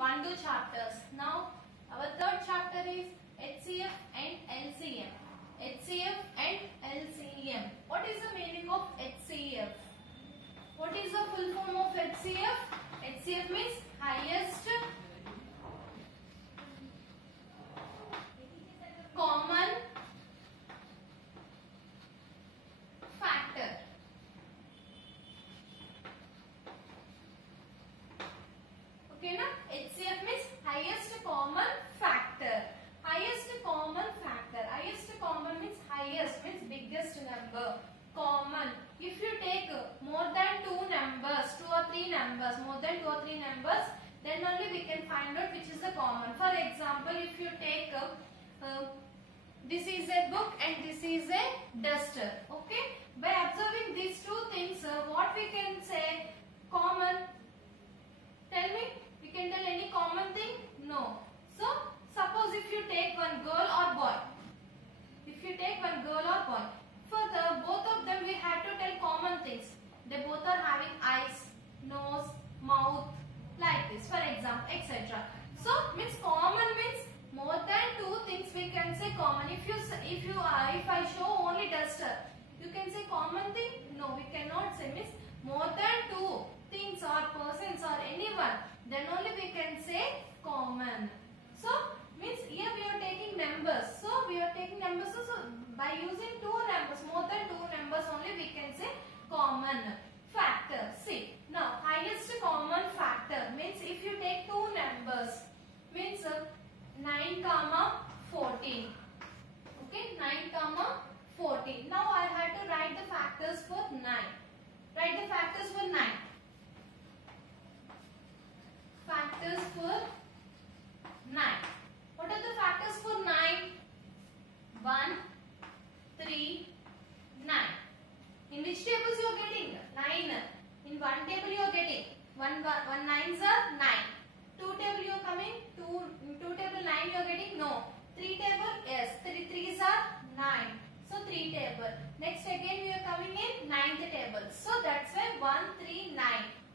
1, 2 chapters. Now our third chapter is HCF and LCM. HCF and LCM. What is the meaning of HCF? What is the full form of HCF? HCF means highest common factor. Okay, na? HCF means highest common factor. Highest common factor. Highest common means highest means biggest number. Common. If you take more than two numbers, two or three numbers, more than two or three numbers, then only we can find out which is the common. For example, if you take this is a book and this is a duster. Okay. By observing these two things, what we can say common? Tell me. We can tell any common thing? No. So, suppose if you take one girl or boy. If you take one girl or boy. For the both of them we have to tell common things. They both are having eyes, nose, mouth, like this. For example, etc. So, means common means more than two things we can say common. If I show only duster, you can say common thing? No, we cannot say. Means more than two things or persons or anyone, then only we can say common. So, means here we are taking numbers. So, we are taking numbers. So, by using two numbers, more than two numbers only we can say common factor. See, now highest common factor means if you take two numbers, means 9, 14. Okay, 9, 14. Now I have to write the factors for 9. Write the factors for 9. Factors for 9. What are the factors for 9? 1, 3, 9. In which tables you are getting? 9. In one table you are getting 1 9s are 9. 2 table you are coming. 2 table 9 you are getting. No. 3 table yes. 3 3s are 9. So 3 table. Next again we are coming in 9th table. So that's why 1 3 9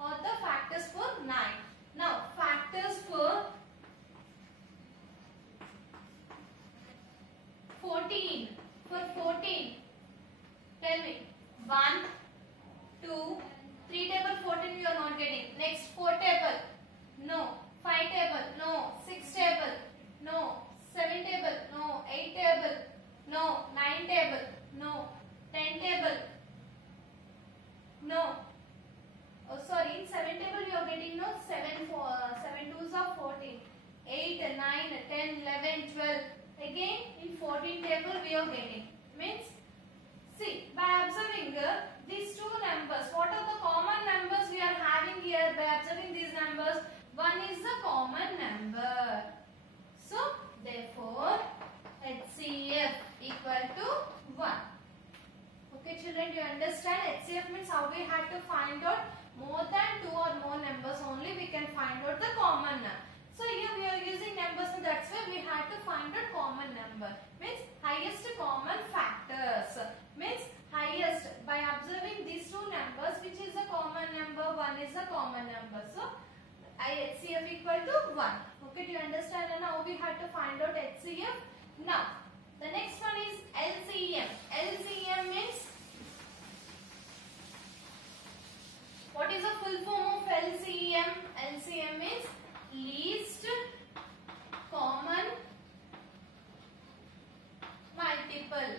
are the factors for 9. Now factors for 14. For 14, tell me 1, 2, 3 table 14 you are not getting. Next 4 table, no. 5 table, no. 6 table, no. 7 table, no. 8 table, no. 9 table, no. 10 table, no. Oh sorry, in 7 table you are getting no. 7 2s are 14. 8, 9, 10, 11, 12. Again in 14 table we are getting. Means, see, by observing these two numbers, what are the common numbers we are having here? By observing these numbers, 1 is the common number. So, therefore, HCF equal to 1. Okay children, do you understand? HCF means how we have to find out more than two or more numbers only we can find out the common number. So here we are using numbers, so that's why we have to find out common number. Means highest common factors. Means highest by observing these two numbers, which is a common number, 1 is a common number. So HCF equal to 1. Okay, do you understand? And now we have to find out HCF. Now the next one is LCM. LCM means, what is the full form of LCM? LCM means least common multiple.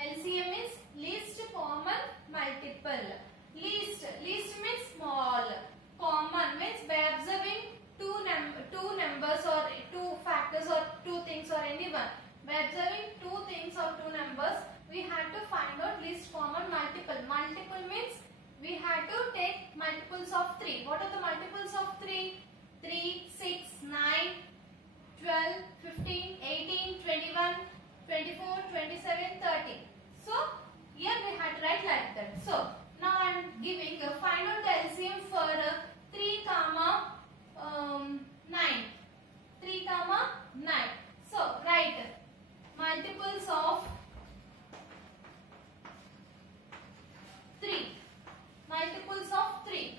LCM means least common multiple. Least means small. Common means by observing two numbers or two factors or two things or anyone. By observing two things or two numbers, we have to find out least common multiple. Multiple means we have to take multiples of 3. What are the multiples of 3? 3, 6, 9, 12, 15, 18, 21, 24, 27, 30. So, here we have to write like that. So, now I am giving find out the LCM for 3, 9. 3, 9. So, write multiples of 3. multiples of 3.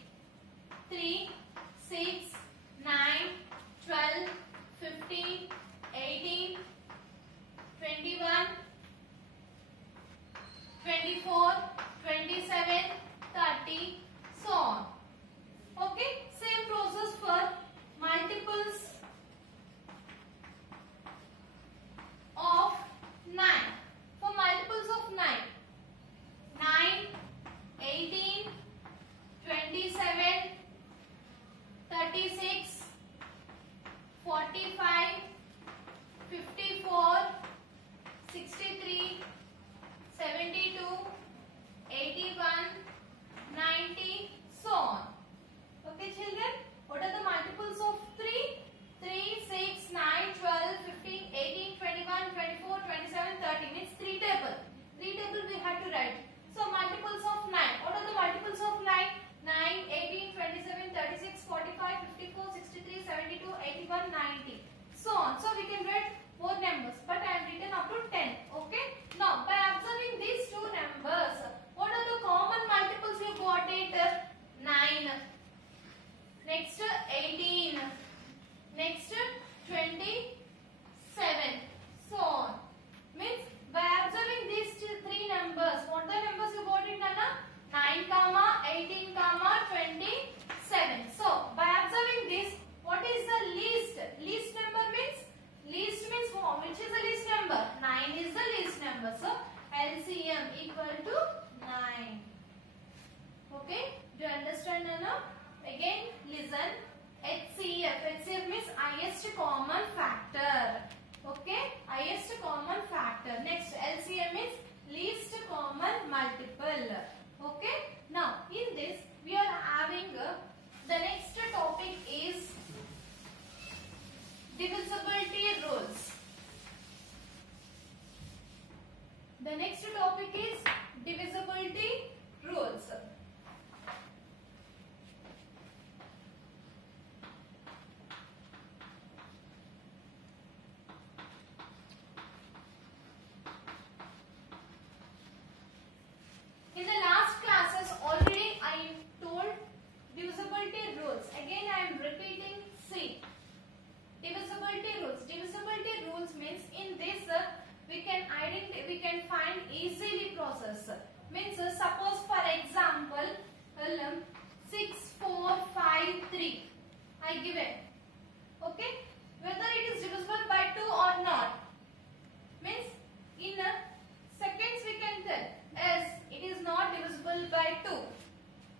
Again listen. HCF. HCF means highest common factor. Okay, highest common factor. Next, LCM means least common multiple. Okay, now in this we are having the next topic is divisibility rules. The next topic is divisibility rules. In the last classes already I told divisibility rules. Again I am repeating. See, divisibility rules. Divisibility rules means in this we can find easily process. Means suppose for example 6 4 5 3 I give it. Okay, whether it is divisible by 2 or not. Means in seconds we can tell as it is not divisible by 2.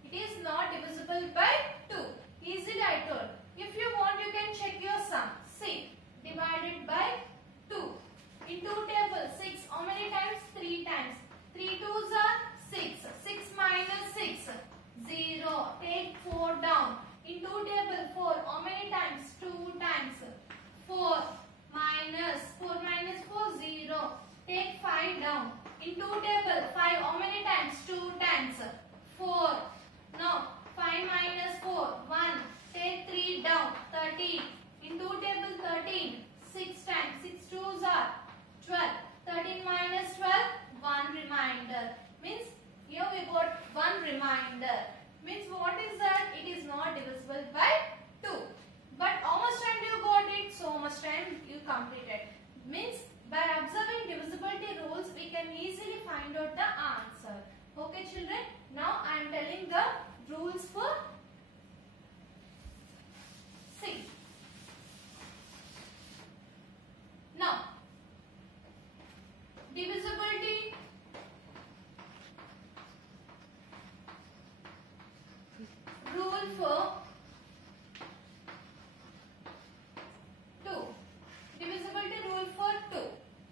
It is not divisible by 2. Easily I told. If you want you can check your sum. See, divided by 2. In 2 tables 6 how many times? 3 times. 3 2s are 6. 6 minus 6 0. Take 4 down. In 2 table 4 how many times? 2 times. 4 minus 4 minus 4 0. Take 5 down. In 2 table 5 how many times? 2 times. 4. Now 5 minus 4 1. Take 3 down. 13. In 2 table 13 6 times. 6 2s are 12. 13 minus 12 1 remainder. Means here we got 1 remainder. Means what is that? It is not divisible by 2. But how much time do you got it? So much time you completed. Means by observing divisibility rules we can easily find out the answer. Okay children, now I am telling the rules for C. Now divisibility rule for 2. Divisibility rule for 2.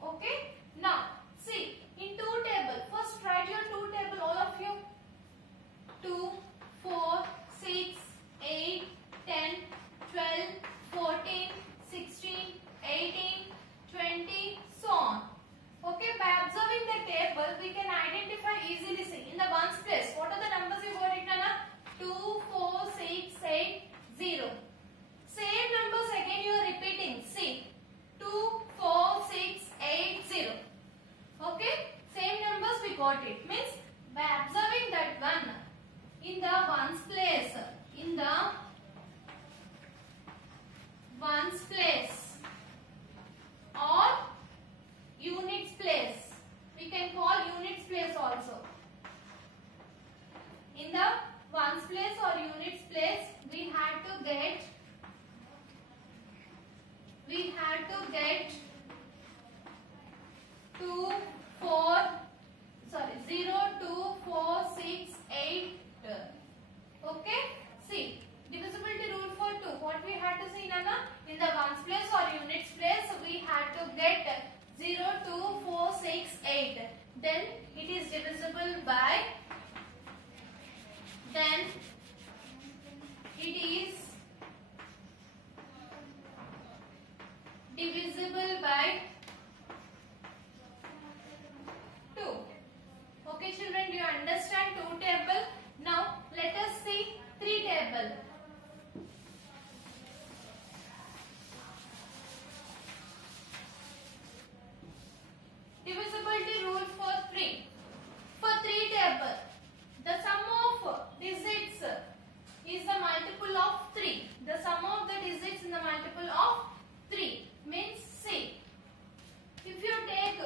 Okay. Now see in 2 table. First write your 2 table all of you. 2, 4, 6, 8, 10, 12, 14, 16, 18, 20, so on. Okay, by observing the table, we can identify easily. See, in the ones place, what are the numbers you got it, Nana? 2, 4, 6, 8, 0. Same numbers again you are repeating. See, 2, 4, 6, 8, 0. Okay, same numbers we got it. Means by observing that one in the ones place, in the ones place or units place. We can call units place also. In the ones place or units place, we had to get 0, 2, 4, 6, 8. Okay. See, divisibility rule for 2. What we had to see, Nana? In the ones place or units place, we had to get 0, 2, 4, 6, 8. Then it is divisible by. Then it is divisible by 2. Okay children, do you understand 2 table? Now let us see 3 table. Divisibility rule for 3. For 3 table, the sum of digits is the multiple of 3. The sum of the digits in the multiple of 3 means see. If you take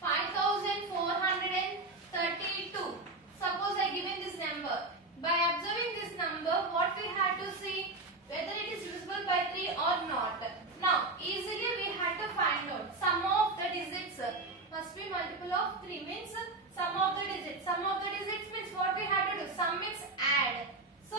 5432, suppose I given this number. By observing this number, what we had to see whether it is divisible by 3 or not. Now easily we had to find out sum of the digits must be multiple of 3 means sum of the digits. Sum of the digits means what we had to do? Sum means add. So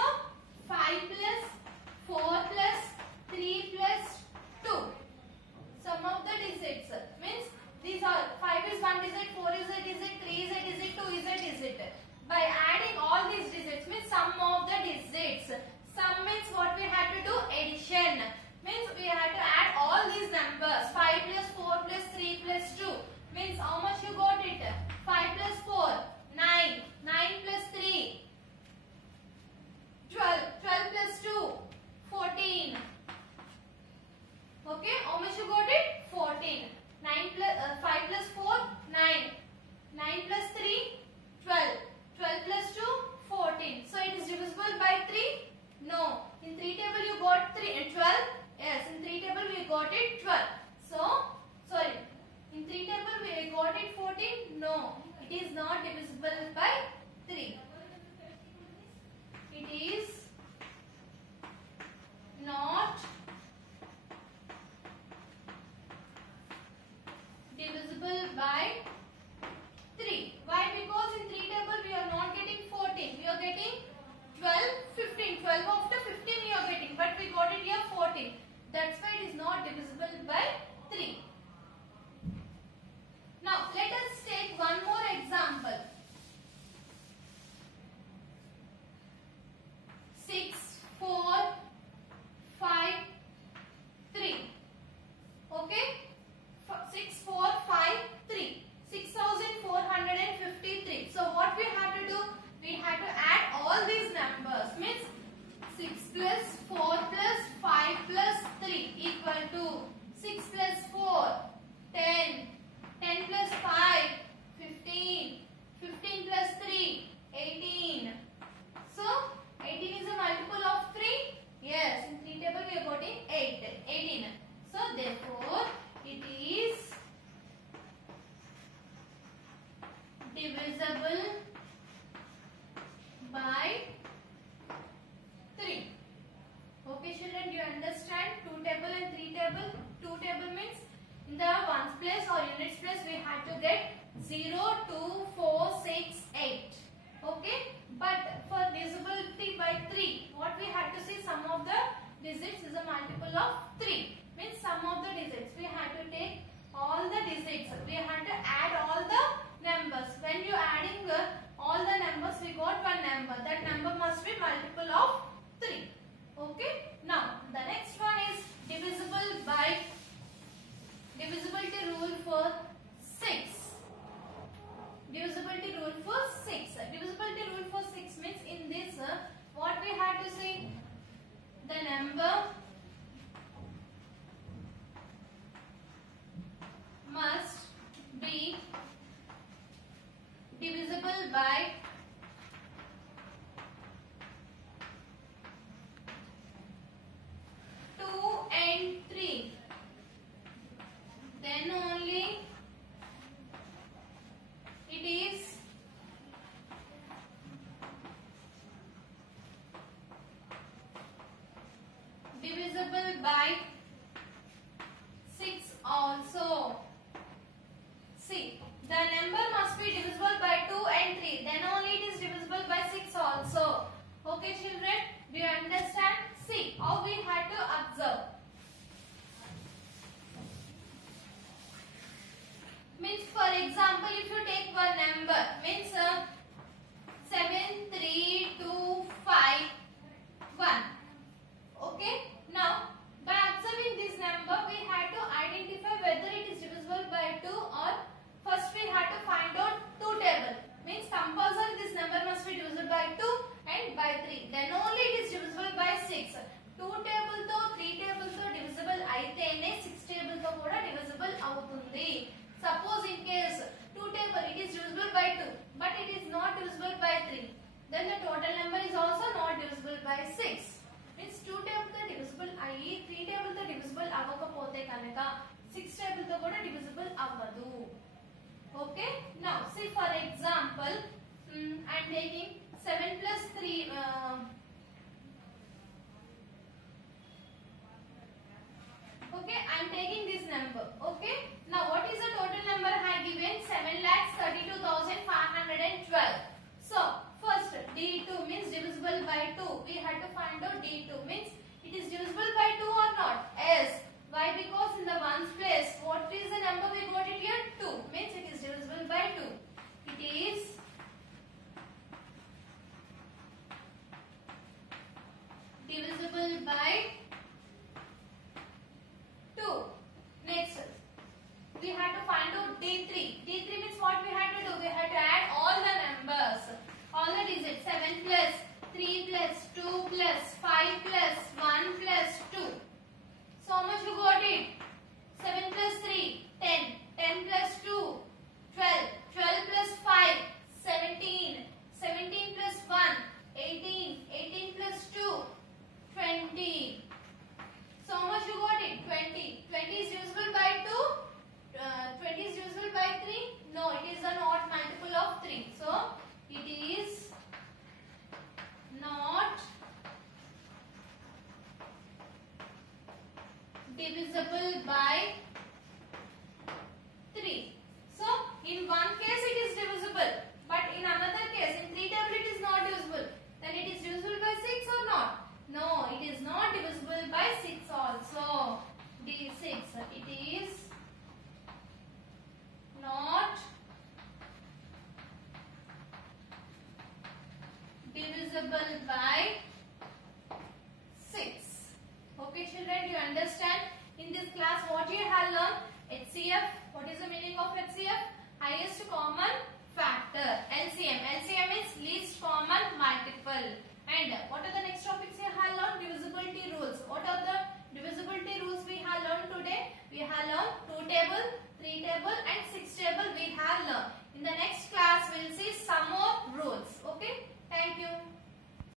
by 6 also. See, the number must be divisible by 2 and 3. Then only it is divisible by 6 also. Okay children, do you understand? See, how we had to observe. Means for example, if you take one number, means 73251. Okay. Now, by observing this number, we had to identify whether it is divisible by 2 or first we had to find out two table. Means compulsory this number must be divisible by 2 and by 3. Then only it is divisible by 6. 2 table తో 3 table తో divisible అయితేనే 6 table తో కూడా divisible అవుతుంది. Suppose in case 2 table it is divisible by 2 but it is not divisible by 3. Then the total number is also not divisible by 6. Means 2 table తో divisible అయ్యి 3 table తో divisible అవ్వకపోతే కనుక 6 table తో కూడా divisible అవ్వదు. Okay. Now see for example, I am taking 7 plus 3. Okay, I am taking this number. Okay. Now what is the total number I have given? 7,32,512. So first D2 means divisible by 2. We had to find out D2 means it is divisible by 2 or not? Yes. Why? Because in the ones place, what is the number we got it here? 2. Means it is divisible by 2. It is divisible by 2. Next, we had to find out D3. D3 means what we had to do? We had to add all the numbers, all the digits. 7 plus 3 plus 2 plus 5 plus 1 plus 2. So much you got it? 7 plus 3, 10. 10 plus 2, 12. 12 plus 5, 17. 17 plus 1, 18. 18 plus 2, 20. So much you got it? 20. 20 is divisible by 2. 20 is divisible by 3. No, it is a not multiple of 3. So it is not divisible by 3. So in one case it is divisible, but in another case, in 3 table it is not divisible. Then it is divisible by 6 or not? No, it is not divisible by 6 also. D6. It is not divisible by 6. Okay children, you understand? In this class what you have learned? HCF. What is the meaning of HCF? Highest common factor. LCM. LCM is least common multiple. And what are the next topics you have learned? Divisibility rules.